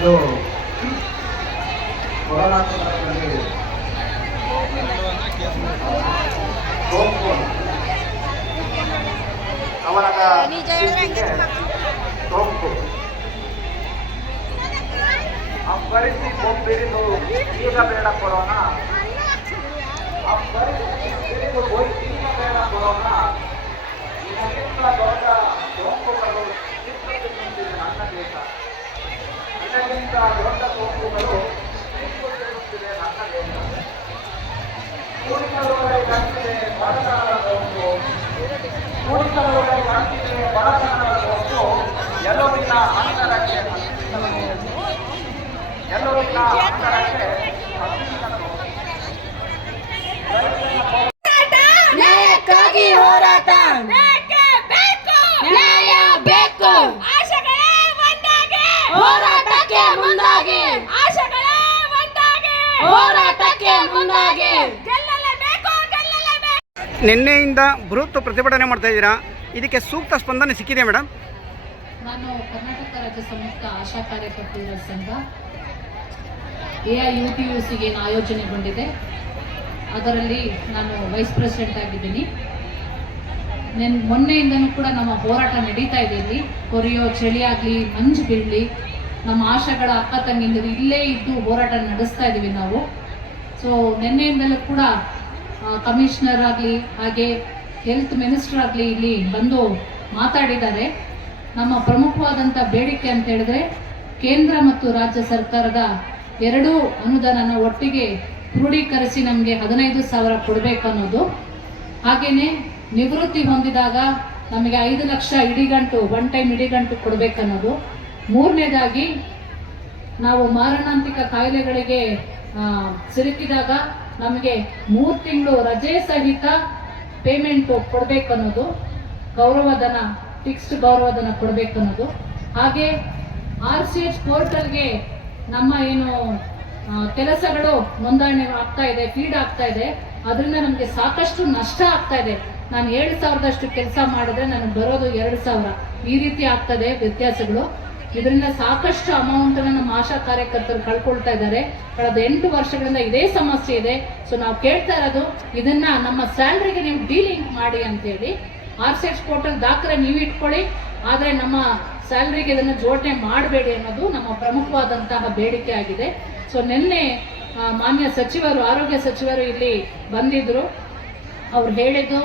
ಒಂದು ಕೊರೋನಾ ಸಂದರ್ಭದಲ್ಲಿ ಸೋಂಕು ಅವನದ ಸೋಂಕು ಆ ಪರಿಸ್ಥಿತಿ ಒಪ್ಪಿರಿದು ಈಗ ಬೇಡ ಕೊರೋನಾ ಆ ಪರಿಸ್ಥಿತಿ ಹಿಡಿದು ಹೋಯ್ತು ಈಗ ಬೇಡ ಕೊರೋನಾ ಇದಕ್ಕಿಂತ ದೊಡ್ಡ ಸೋಂಕುಗಳು ಚಿತ್ರಕ್ಕೆ ನಿಂತಿದೆ ನನ್ನ ದೇಶ ಇದಕ್ಕಿಂತ ದೊಡ್ಡ ಸೋಂಕುಗಳು ಚಿತ್ರಕ್ಕೆ ನನ್ನ ದೇಶ. ಕೂಡಿಕೊಳ್ಳುವವரை ಕಂಡಿದೆ ಬಡತನದ ಸೋಂಕು. ಕೂಡಿಕೊಳ್ಳುವವரை ಕಂಡಿದೆ ಬಡತನದ ಸೋಂಕು. ಎಲ್ಲವಿನ ಅಂತರಕ್ಕೆ ಎಲ್ಲವಿನ ಅಂತರಕ್ಕೆ ನಿನ್ನೆಯಿಂದ ಬೃಹತ್ ಪ್ರತಿಭಟನೆ ಮಾಡ್ತಾ ಇದ್ದೀರಾ? ಇದಕ್ಕೆ ಸೂಕ್ತ ಸ್ಪಂದನೆ ಸಿಕ್ಕಿದೆ ಮೇಡಮ್ ನಾನು ಕರ್ನಾಟಕ ರಾಜ್ಯ ಸಂಯುಕ್ತ ಆಶಾ ಕಾರ್ಯಕರ್ತೆಯರ ಸಂಘ A I U T U ಸಿಗೆ ಆಯೋಜನೆಗೊಂಡಿದೆ. ಅದರಲ್ಲಿ ನಾನು ವೈಸ್ ಪ್ರೆಸಿಡೆಂಟ್ ಆಗಿದ್ದೀನಿ. ನೆನ್, ಮೊನ್ನೆಯಿಂದನೂ ಕೂಡ ನಮ್ಮ ಹೋರಾಟ ನಡೀತಾ ಇದೆ ಇಲ್ಲಿ. ಕೊರಿಯೋ ಚಳಿ ಆಗಲಿ, ಮಂಜು ಬೀಳಲಿ, ನಮ್ಮ ಆಶಾಗಳ ಅಕ್ಕ ತಂಗಿಂದ ಇಲ್ಲೇ ಇದ್ದು ಹೋರಾಟ ನಡೆಸ್ತಾ ಇದ್ದೀವಿ ನಾವು. ಸೊ ನಿನ್ನೆಯಿಂದಲೂ ಕೂಡ ಕಮಿಷನರ್ ಆಗಲಿ, ಹಾಗೆ ಹೆಲ್ತ್ ಮಿನಿಸ್ಟರ್ ಆಗಲಿ ಇಲ್ಲಿ ಬಂದು ಮಾತಾಡಿದ್ದಾರೆ. ನಮ್ಮ ಪ್ರಮುಖವಾದಂಥ ಬೇಡಿಕೆ ಅಂತ ಹೇಳಿದ್ರೆ ಕೇಂದ್ರ ಮತ್ತು ರಾಜ್ಯ ಸರ್ಕಾರದ ಎರಡೂ ಅನುದಾನನ ಒಟ್ಟಿಗೆ ಕ್ರೋಢೀಕರಿಸಿ ನಮಗೆ ಹದಿನೈದು ಸಾವಿರ ಕೊಡಬೇಕು ಅನ್ನೋದು. ಹಾಗೆಯೇ ನಿವೃತ್ತಿ ಹೊಂದಿದಾಗ ನಮಗೆ ಐದು ಲಕ್ಷ ಇಡಿಗಂಟು ಒನ್ ಟೈಮ್ ಇಡಿಗಂಟು ಕೊಡಬೇಕನ್ನೋದು ಮೂರನೇದಾಗಿ ನಾವು ಮಾರಣಾಂತಿಕ ಕಾಯಿಲೆಗಳಿಗೆ ಸಿಲುಕಿದಾಗ ನಮಗೆ ಮೂರು ತಿಂಗಳು ರಜೆ ಸಹಿತ ಪೇಮೆಂಟು ಕೊಡಬೇಕನ್ನೋದು ಗೌರವಧನ ಫಿಕ್ಸ್ಡ್ ಗೌರವಧನ ಕೊಡಬೇಕನ್ನೋದು. ಹಾಗೆ ಆರ್ ಸಿ ಎಚ್ ಪೋರ್ಟಲ್ಗೆ ನಮ್ಮ ಏನು ಕೆಲಸಗಳು ನೋಂದಣಿ ಆಗ್ತಾ ಇದೆ ಫೀಡ್ ಆಗ್ತಾ ಇದೆ. ಅದರಿಂದ ನಮಗೆ ಸಾಕಷ್ಟು ನಷ್ಟ ಆಗ್ತಾ ಇದೆ. ನಾನು ಏಳು ಸಾವಿರದಷ್ಟು ಕೆಲಸ ಮಾಡಿದ್ರೆ ನನಗೆ ಬರೋದು ಎರಡು ಸಾವಿರ. ಈ ರೀತಿ ಆಗ್ತದೆ ವ್ಯತ್ಯಾಸಗಳು. ಇದರಿಂದ ಸಾಕಷ್ಟು ಅಮೌಂಟನ್ನು ನಮ್ಮ ಆಶಾ ಕಾರ್ಯಕರ್ತರು ಕಳ್ಕೊಳ್ತಾ ಇದ್ದಾರೆ. ಕಳೆದ ಎಂಟು ವರ್ಷಗಳಿಂದ ಇದೇ ಸಮಸ್ಯೆ ಇದೆ. ಸೊ ನಾವು ಕೇಳ್ತಾ ಇರೋದು, ಇದನ್ನ ನಮ್ಮ ಸ್ಯಾಲ್ರಿಗೆ ನೀವು ಡೀಲಿಂಗ್ ಮಾಡಿ ಅಂತೇಳಿ. ಆರ್ ಸಿ ಎಸ್ ಪೋರ್ಟಲ್ ದಾಖಲೆ ನೀವು ಇಟ್ಕೊಳ್ಳಿ. ಆದರೆ ನಮ್ಮ ಸ್ಯಾಲ್ರಿಗೆ ಇದನ್ನು ಜೋಡಣೆ ಮಾಡಬೇಡಿ ಅನ್ನೋದು ನಮ್ಮ ಪ್ರಮುಖವಾದಂತಹ ಬೇಡಿಕೆ ಆಗಿದೆ. ಸೊ ನಿನ್ನೆ ಮಾನ್ಯ ಸಚಿವರು, ಆರೋಗ್ಯ ಸಚಿವರು ಇಲ್ಲಿ ಬಂದಿದ್ರು. ಅವ್ರು ಹೇಳಿದ್ದು,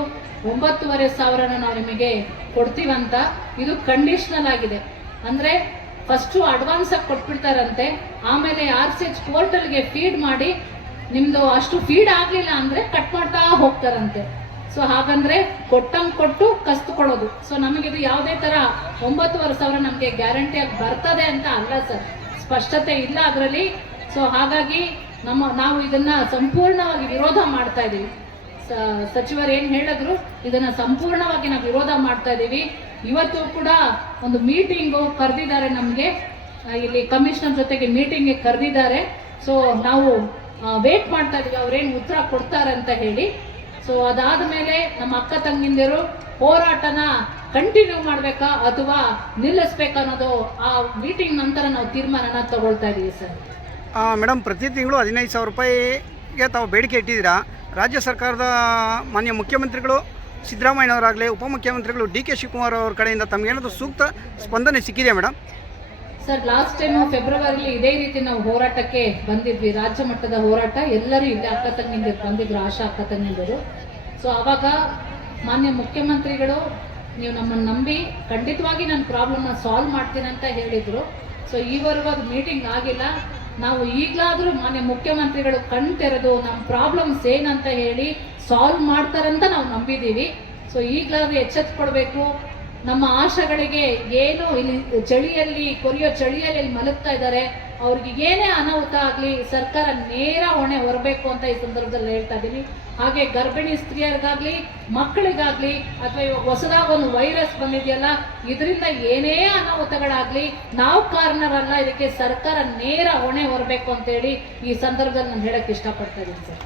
ಒಂಬತ್ತುವರೆ ಸಾವಿರನ ನಾವು ನಿಮಗೆ ಕೊಡ್ತೀವಂತ. ಇದು ಕಂಡೀಷನಲ್ ಆಗಿದೆ. ಅಂದ್ರೆ ಫಸ್ಟು ಅಡ್ವಾನ್ಸ್ ಆಗಿ ಕೊಟ್ಬಿಡ್ತಾರಂತೆ. ಆಮೇಲೆ ಆರ್ ಸಿ ಎಚ್ ಪೋರ್ಟಲ್ಗೆ ಫೀಡ್ ಮಾಡಿ ನಿಮ್ಮದು ಅಷ್ಟು ಫೀಡ್ ಆಗಲಿಲ್ಲ ಅಂದ್ರೆ ಕಟ್ ಮಾಡ್ತಾ ಹೋಗ್ತಾರಂತೆ. ಸೊ ಹಾಗಂದ್ರೆ ಕೊಟ್ಟಂಗೆ ಕೊಟ್ಟು ಕಸ್ತು ಕೊಡೋದು. ಸೊ ನಮಗಿದು ಯಾವುದೇ ತರ ಒಂಬತ್ತುವರೆ ಸಾವಿರ ನಮಗೆ ಗ್ಯಾರಂಟಿಯಾಗಿ ಬರ್ತದೆ ಅಂತ ಅಲ್ಲ ಸರ್ ಸ್ಪಷ್ಟತೆ ಇಲ್ಲ ಅದರಲ್ಲಿ. ಸೊ ಹಾಗಾಗಿ ನಮ್ಮ ನಾವು ಇದನ್ನ ಸಂಪೂರ್ಣವಾಗಿ ವಿರೋಧ ಮಾಡ್ತಾ ಇದ್ದೀವಿ ಸಚಿವರು ಏನು ಹೇಳಿದ್ರು? ಇದನ್ನ ಸಂಪೂರ್ಣವಾಗಿ ನಾವು ವಿರೋಧ ಮಾಡ್ತಾ ಇದ್ದೀವಿ ಇವತ್ತು ಕೂಡ ಒಂದು ಮೀಟಿಂಗು ಕರೆದಿದ್ದಾರೆ ನಮಗೆ. ಇಲ್ಲಿ ಕಮಿಷನರ್ ಜೊತೆಗೆ ಮೀಟಿಂಗ್ಗೆ ಕರೆದಿದ್ದಾರೆ. ಸೊ ನಾವು ವೇಟ್ ಮಾಡ್ತಾ ಇದೀವಿ. ಅವ್ರೇನು ಉತ್ತರ ಕೊಡ್ತಾರೆ ಅಂತ ಹೇಳಿ. ಸೊ ಅದಾದ ಮೇಲೆ ನಮ್ಮ ಅಕ್ಕ ತಂಗಿಂದಿರು ಹೋರಾಟನ ಕಂಟಿನ್ಯೂ ಮಾಡಬೇಕಾ ಅಥವಾ ನಿಲ್ಲಿಸ್ಬೇಕಾ ಅನ್ನೋದು ಆ ಮೀಟಿಂಗ್ ನಂತರ ನಾವು ತೀರ್ಮಾನನ ತಗೊಳ್ತಾ ಇದ್ದೀವಿ ಸರ್. ಮೇಡಮ್ ಪ್ರತಿ ತಿಂಗಳು ಹದಿನೈದು ಸಾವಿರ ರೂಪಾಯಿಗೆ ತಾವು ಬೇಡಿಕೆ ಇಟ್ಟಿದ್ದೀರಾ? ರಾಜ್ಯ ಸರ್ಕಾರದ ಮಾನ್ಯ ಮುಖ್ಯಮಂತ್ರಿಗಳು ಸಿದ್ದರಾಮಯ್ಯನವರಾಗಲಿ, ಉಪಮುಖ್ಯಮಂತ್ರಿಗಳು ಡಿ ಕೆ ಶಿವಕುಮಾರ್ ಅವ್ರ ಕಡೆಯಿಂದ ತಮಗೇನಾದರೂ ಸೂಕ್ತ ಸ್ಪಂದನೆ ಸಿಕ್ಕಿದೆಯಾ ಮೇಡಮ್ ಸರ್ ಲಾಸ್ಟ್ ಟೈಮ್ ಫೆಬ್ರವರಿಲಿ ಇದೇ ರೀತಿ ನಾವು ಹೋರಾಟಕ್ಕೆ ಬಂದಿದ್ವಿ. ರಾಜ್ಯ ಮಟ್ಟದ ಹೋರಾಟ. ಎಲ್ಲರೂ ಇಲ್ಲಿ ಅಕ್ಕ ತಂಗಿಂದಿರು ಬಂದಿದ್ರು, ಆಶಾ ಅಕ್ಕ ತಂಗಿಂದರು. ಸೊ ಅವಾಗ ಮಾನ್ಯ ಮುಖ್ಯಮಂತ್ರಿಗಳು, ನೀವು ನಮ್ಮನ್ನು ನಂಬಿ ಖಂಡಿತವಾಗಿ ನನ್ನ ಪ್ರಾಬ್ಲಮ್ನ ಸಾಲ್ವ್ ಮಾಡ್ತೀನಿ ಅಂತ ಹೇಳಿದ್ರು. ಸೊ ಈವರೆಗೂ ಮೀಟಿಂಗ್ ಆಗಿಲ್ಲ. ನಾವು ಈಗಲಾದರೂ ಮಾನ್ಯ ಮುಖ್ಯಮಂತ್ರಿಗಳು ಕಣ್ ತೆರೆದು ನಮ್ಮ ಪ್ರಾಬ್ಲಮ್ಸ್ ಏನಂತ ಹೇಳಿ ಸಾಲ್ವ್ ಮಾಡ್ತಾರಂತ ನಾವು ನಂಬಿದ್ದೀವಿ. ಸೊ ಈಗಲಾದ್ರೂ ಎಚ್ಚೆತ್ಕೊಳ್ಬೇಕು. ನಮ್ಮ ಆಶೆಗಳಿಗೆ ಏನು ಇಲ್ಲಿ ಚಳಿಯಲ್ಲಿ ಕೊರಿಯೋ ಚಳಿಯಲ್ಲಿ ಇಲ್ಲಿ ಮಲಗ್ತಾ ಇದ್ದಾರೆ, ಅವ್ರಿಗೆ ಏನೇ ಅನಾಹುತ ಆಗಲಿ, ಸರ್ಕಾರ ನೇರ ಹೊಣೆ ಹೊರಬೇಕು ಅಂತ ಈ ಸಂದರ್ಭದಲ್ಲಿ ಹೇಳ್ತಾ ಇದ್ದೀನಿ. ಹಾಗೆ ಗರ್ಭಿಣಿ ಸ್ತ್ರೀಯರಿಗಾಗಲಿ, ಮಕ್ಕಳಿಗಾಗಲಿ, ಅಥವಾ ಹೊಸದಾಗಿ ಒಂದು ವೈರಸ್ ಬಂದಿದೆಯಲ್ಲ, ಇದರಿಂದ ಏನೇ ಅನಾಹುತಗಳಾಗಲಿ, ನಾವು ಕಾರಣರಲ್ಲ, ಇದಕ್ಕೆ ಸರ್ಕಾರ ನೇರ ಹೊಣೆ ಹೊರಬೇಕು ಅಂತೇಳಿ ಈ ಸಂದರ್ಭದಲ್ಲಿ ನಾನು ಹೇಳಕ್ ಇಷ್ಟಪಡ್ತಾ ಇದ್ದೀನಿ, ಸರ್.